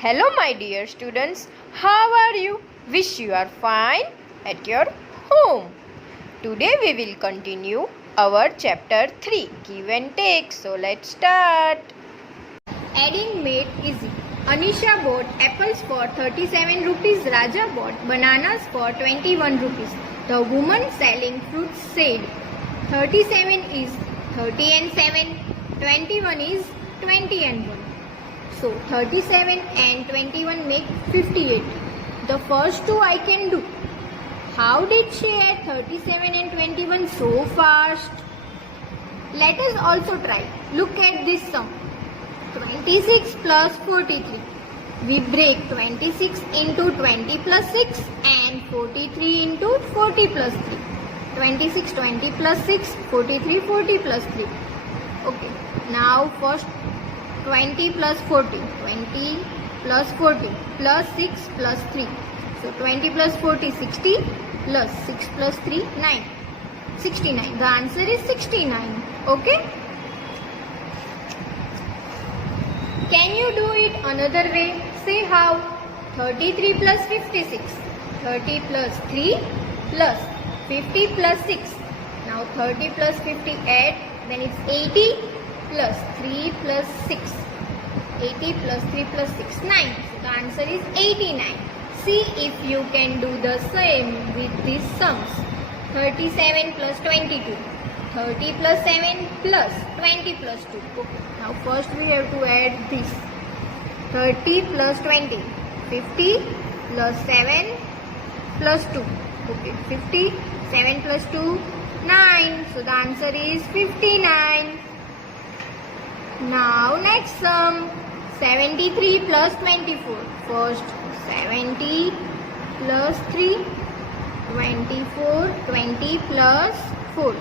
Hello my dear students, how are you? Wish you are fine at your home. Today we will continue our chapter 3, Give and Take. So let's start. Adding made easy. Anisha bought apples for 37 rupees. Raja bought bananas for 21 rupees. The woman selling fruits said, 37 is 30 and 7, 21 is 20 and 1. So 37 and 21 make 58. The first two I can do. How did she add 37 and 21 so fast? Let us also try. Look at this sum. 26 plus 43. We break 26 into 20 plus 6 and 43 into 40 plus 3. 26 20 plus 6, 43 40 plus 3. Okay. Now first 20 plus 40. 20 plus 40 plus 6 plus 3. So 20 plus 40 60 plus 6 plus 3 9. 69. The answer is 69. Okay. Can you do it another way? Say how. 33 plus 56. 30 plus 3 plus 50 plus 6. Now 30 plus 50 add. Then it's 80 plus 3 plus 6. 80 plus 3 plus 6. 9. So the answer is 89. See if you can do the same with these sums. 37 plus 22. 30 plus 7 plus 20 plus 2. Okay. Now first we have to add this. 30 plus 20. 50 plus 7 plus 2. Okay. 50. 7 plus 2. 9. So the answer is 59. Now next sum. 73 plus 24. First 70 plus 3. 24. 20 plus 4.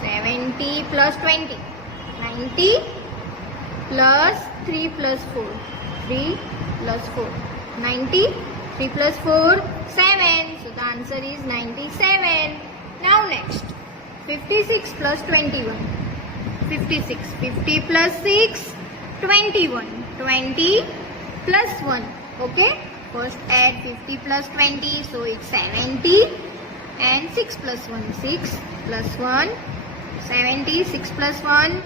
70 plus 20, 90 plus 3 plus 4, 3 plus 4, 90, 3 plus 4, 7. So the answer is 97. Now next, 56 plus 21, 56, 50 plus 6, 21, 20 plus 1. Okay, first add 50 plus 20, so it's 70 and 6 plus 1, 6 plus 1. 70, 6 plus 1,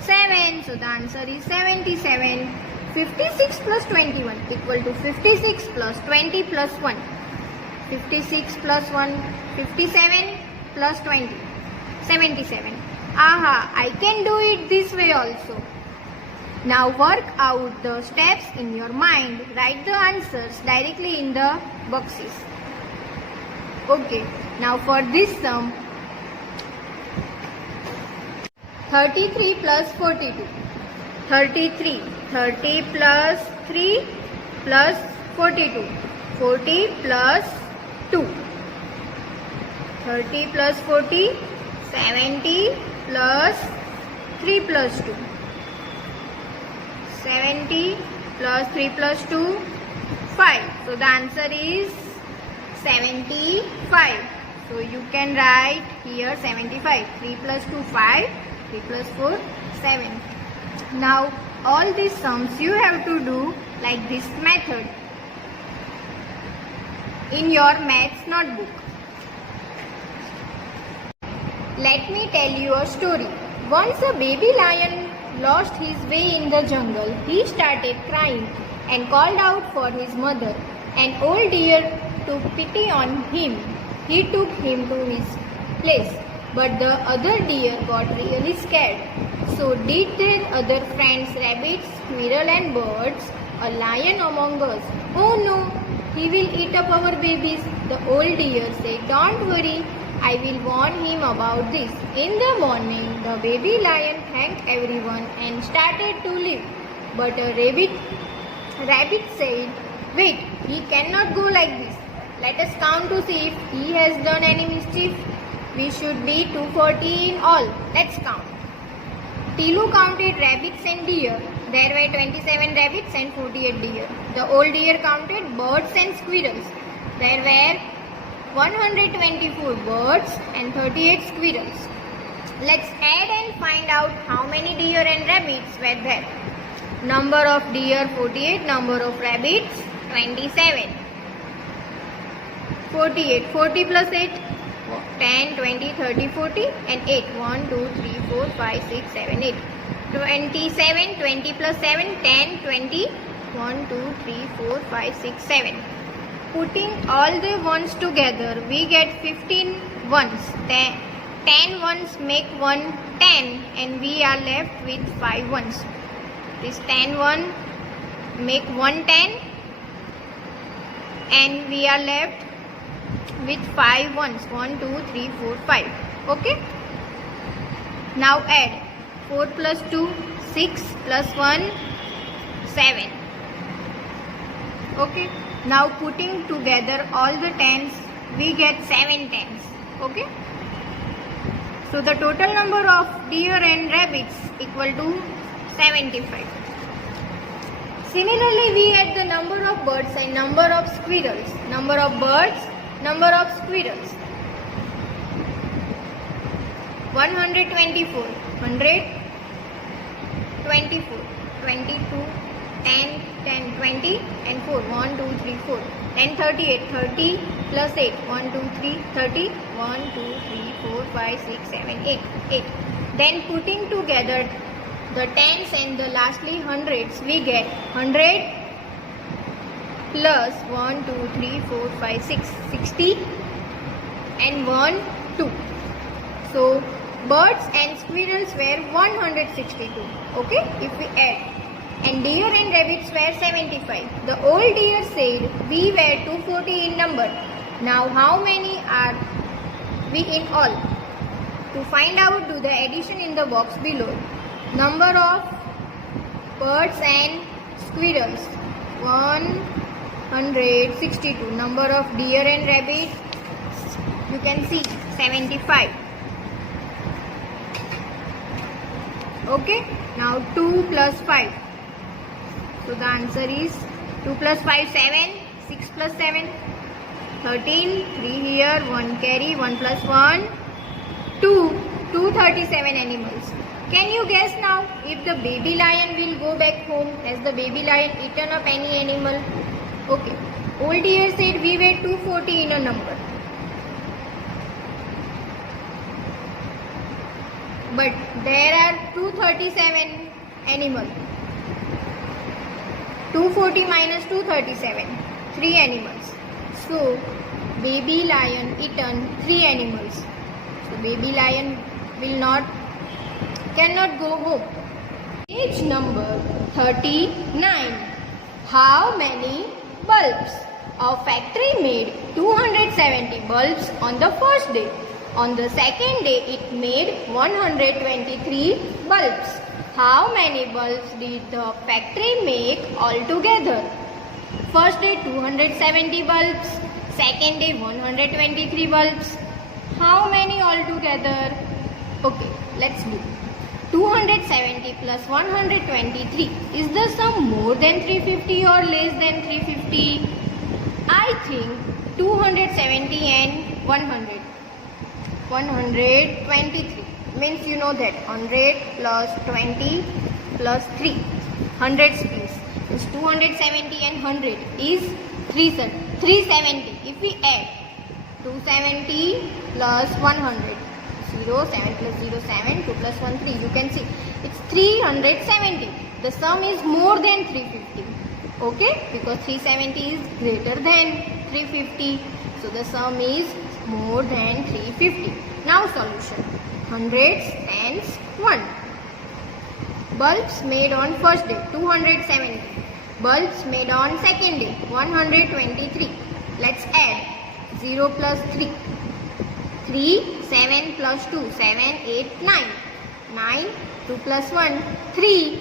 7. So the answer is 77. 56 plus 21 equal to 56 plus 20 plus 1. 56 plus 1, 57 plus 20, 77. Aha, I can do it this way also. Now work out the steps in your mind. Write the answers directly in the boxes. Okay, now for this sum, 33 plus 42. 33. 30 plus 3 plus 42. 40 plus 2. 30 plus 40. 70 plus 3 plus 2. 70 plus 3 plus 2. 5. So the answer is 75. So you can write here 75. 3 plus 2, 5. 3 plus 4, 7. Now all these sums you have to do like this method in your maths notebook. Let me tell you a story. Once a baby lion lost his way in the jungle. He started crying and called out for his mother. An old deer took pity on him. He took him to his place. But the other deer got really scared. So did their other friends, rabbits, squirrel and birds, a lion among us. Oh no, he will eat up our babies. The old deer said, don't worry, I will warn him about this. In the morning, the baby lion thanked everyone and started to leave. But a rabbit said, wait, he cannot go like this. Let us count to see if he has done any mischief. We should be 240 in all. Let's count. Tilu counted rabbits and deer. There were 27 rabbits and 48 deer. The old deer counted birds and squirrels. There were 124 birds and 38 squirrels. Let's add and find out how many deer and rabbits were there. Number of deer 48. Number of rabbits 27. 48. 40 plus 8. 10, 20, 30, 40 and 8. 1, 2, 3, 4, 5, 6, 7, 8. 27. 20 plus 7. 10, 20. 1, 2, 3, 4, 5, 6, 7. Putting all the ones together, we get 15 ones. 10 ones make 1 10 and we are left with 5 ones. This 10 1 make 1 10 and we are left with 5 ones. 1, 2, 3, 4, 5. Okay. Now add 4 plus 2, 6 plus 1, 7. Okay. Now putting together all the tens, we get 7 tens. Okay. So the total number of deer and rabbits equal to 75. Similarly, we add the number of birds and number of squirrels. Number of birds, number of squirrels. 124, 124, 22, 10, 10, 20 and 4. 1, 2, 3, 4. 10, 38, 30 plus 8. 1, 2, 3, 30. 1, 2, 3, 4, 5, 6, 7, 8. 8. Then putting together the tens and the lastly hundreds, we get 100 plus 1, 2, 3, 4, 5, 6, 60 and 1, 2. So birds and squirrels were 162. Okay, if we add. And deer and rabbits were 75. The old deer said we were 240 in number. Now how many are we in all? To find out, do the addition in the box below. Number of birds and squirrels 162. Number of deer and rabbits, you can see 75. Okay, now 2 plus 5. So the answer is 2 plus 5, 7. 6 plus 7, 13. 3 here, 1 carry, 1 plus 1, 2. 237 animals. Can you guess now if the baby lion will go back home? Has the baby lion eaten up any animal? Okay. Old deer said we were 240 in a number. But there are 237 animals. 240 minus 237. 3 animals. So, baby lion eaten 3 animals. So, baby lion cannot go home. Page number 39. How many bulbs? A factory made 270 bulbs on the first day. On the second day, it made 123 bulbs. How many bulbs did the factory make altogether? First day 270 bulbs. Second day 123 bulbs. How many altogether? Okay, let's do. 270 plus 123. Is the sum more than 350 or less than 350? I think 270 and 100. 123 means you know that 100 plus 20 plus 3. 100 please. It's 270 and 100 is 370. If we add 270 plus 100. 0, 7 plus 0, 7, 2 plus 1, 3. You can see it's 370. The sum is more than 350. Okay? Because 370 is greater than 350. So the sum is more than 350. Now solution. Hundreds, tens, 1. Bulbs made on first day 270. Bulbs made on second day 123. Let's add 0 plus 3. 3, 7 plus 2, 7, 8, 9. 9, 2 plus 1, 3.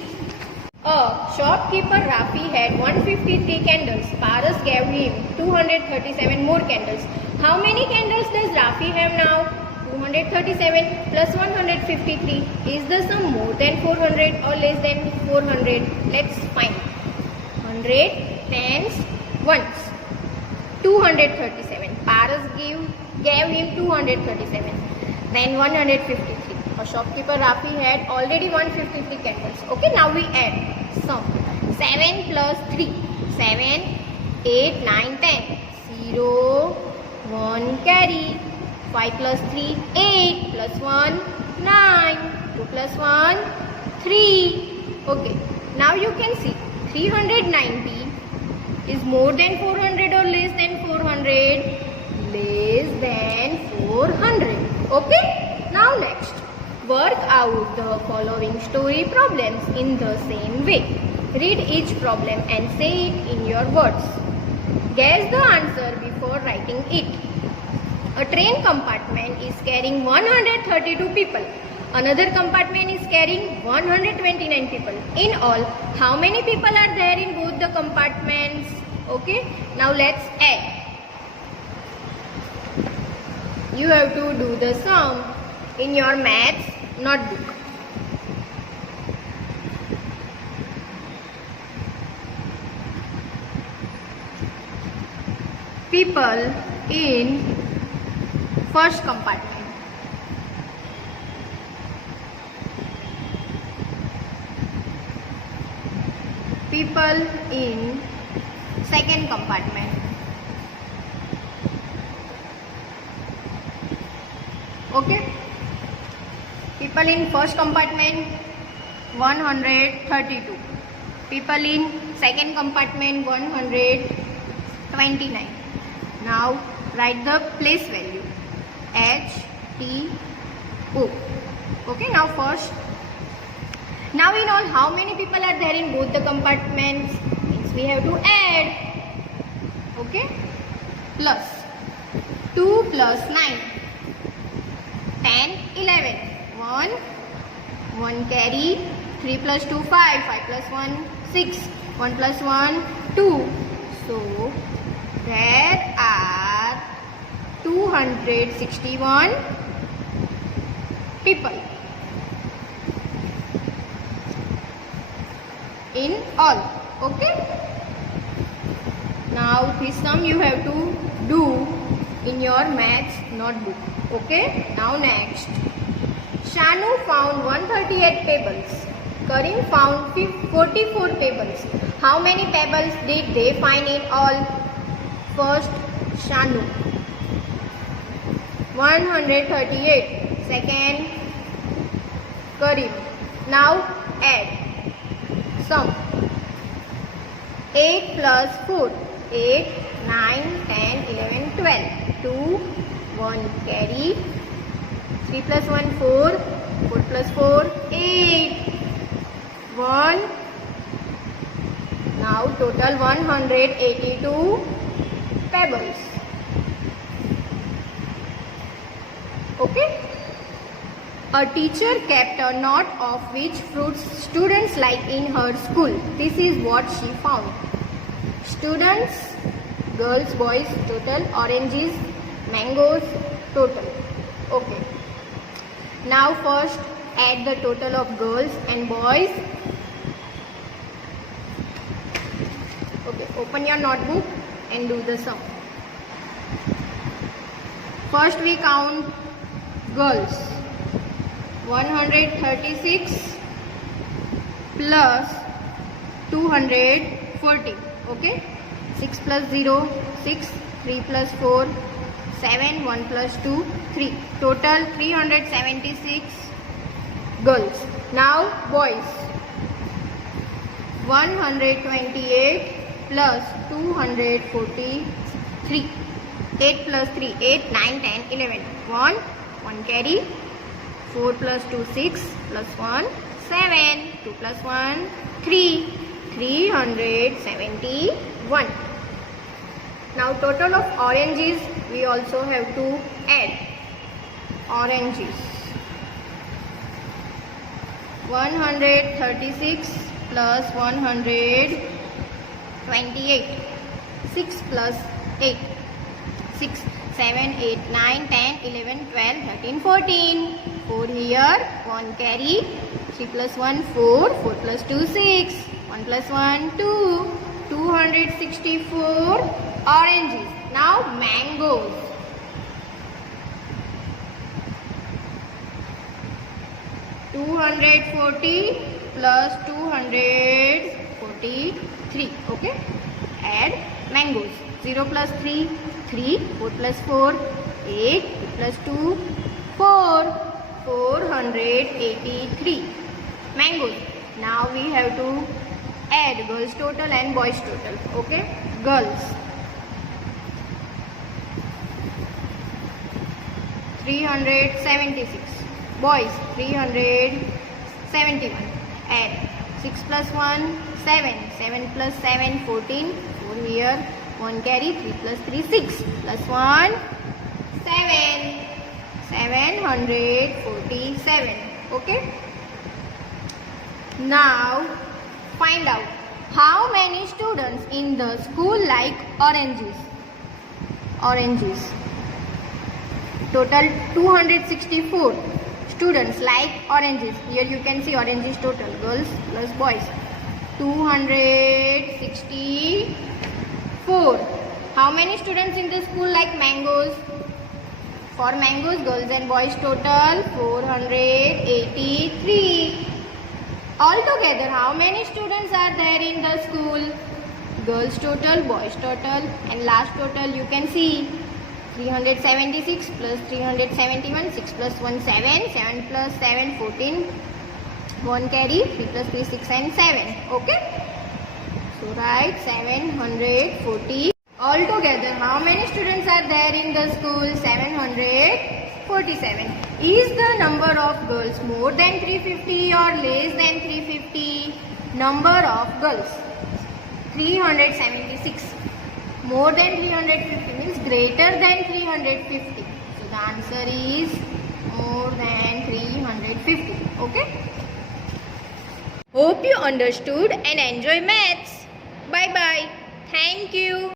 A shopkeeper Rafi had 153 candles. Paras gave him 237 more candles. How many candles does Rafi have now? 237 plus 153. Is the sum more than 400 or less than 400? Let's find. 100, tens, ones. 237. Paras gave him 237. Then 153. A shopkeeper Rafi had already 153 candles. Okay, now we add Sum. 7 plus 3. 7, 8, 9, 10. 0, 1 carry. 5 plus 3, 8 plus 1, 9. 2 plus 1, 3. Okay. Now you can see 390 is more than 400 or less than 400? Less than 400. Okay. Now next. Work out the following story problems in the same way. Read each problem and say it in your words. Guess the answer before writing it. A train compartment is carrying 132 people. Another compartment is carrying 129 people. In all, how many people are there in both the compartments? Okay. Now let's add. You have to do the sum in your maths notebook. People in first compartment. People in second compartment. Okay. People in first compartment 132. People in second compartment 129. Now write the place value H T O. Okay. Now first. Now in all, how many people are there in both the compartments? Means we have to add. Okay. Plus 2 plus 9. 10, 11. 1 carry. 3 plus 2, 5. 5 plus 1, 6. 1 plus 1, 2. So, there are 261 people in all. Okay. Now, this sum you have to do in your maths notebook. Okay. Now next. Shanu found 138 pebbles. Karim found 44 pebbles. How many pebbles did they find in all? First, Shanu 138. Second, Karim. Now add. Sum. 8 plus 4. 8, 9, 10, 11, 12. 2, 1 carry. 3 plus 1, 4. 4 plus 4, 8. 1. Now total 182 pebbles. Okay. A teacher kept a note of which fruits students like in her school. This is what she found. Students, girls, boys, total. Oranges, mangoes, total. Okay. Now first add the total of girls and boys. Okay, open your notebook and do the sum. First we count girls. 136 plus 240. Okay. 6 plus 0, 6. 3 plus 4, 7. 1 plus 2, 3. Total 376 girls. Now boys. 128 plus 243. 8 plus 3, 8, 9, 10, 11. 1 carry. 4 plus 2, 6 plus 1, 7. 2 plus 1, 3. 371. Now total of oranges we also have to add. Oranges. 136 plus 128. 6 plus 8. 6, 7, 8, 9, 10, 11, 12, 13, 14. 4 here. 1 carry. 3 plus 1, 4. 4 plus 2, 6. 1 plus 1, 2. 264 oranges. Now mangoes. 240 plus 243. Okay. Add mangoes. 0 plus 3, 3. 4 plus 4, 8. 8 plus 2, 4. 483 mangoes. Now we have to add girls total and boys total. Okay. Girls 376, boys 371. Add 6 plus 1, 7, 7 plus 7, 14, 4 here, 1 carry, 3 plus 3, 6, plus 1, 7, 747. Okay. Now find out how many students in the school like oranges. Oranges. Total 264 students like oranges. Here you can see oranges total, girls plus boys. 264. How many students in the school like mangoes? For mangoes, girls and boys total 483. Altogether, how many students are there in the school? Girls total, boys total, and last total you can see 376 plus 371, 6 plus 1, 7, 7 plus 7, 14, 1 carry, 3 plus 3, 6 and 7. Okay. So write 740. Altogether, how many students are there in the school? 747. Is the number of girls more than 350 or less than 350? Number of girls 376. More than 350 means greater than 350. So the answer is more than 350. Okay. Hope you understood and enjoy maths. Bye bye. Thank you.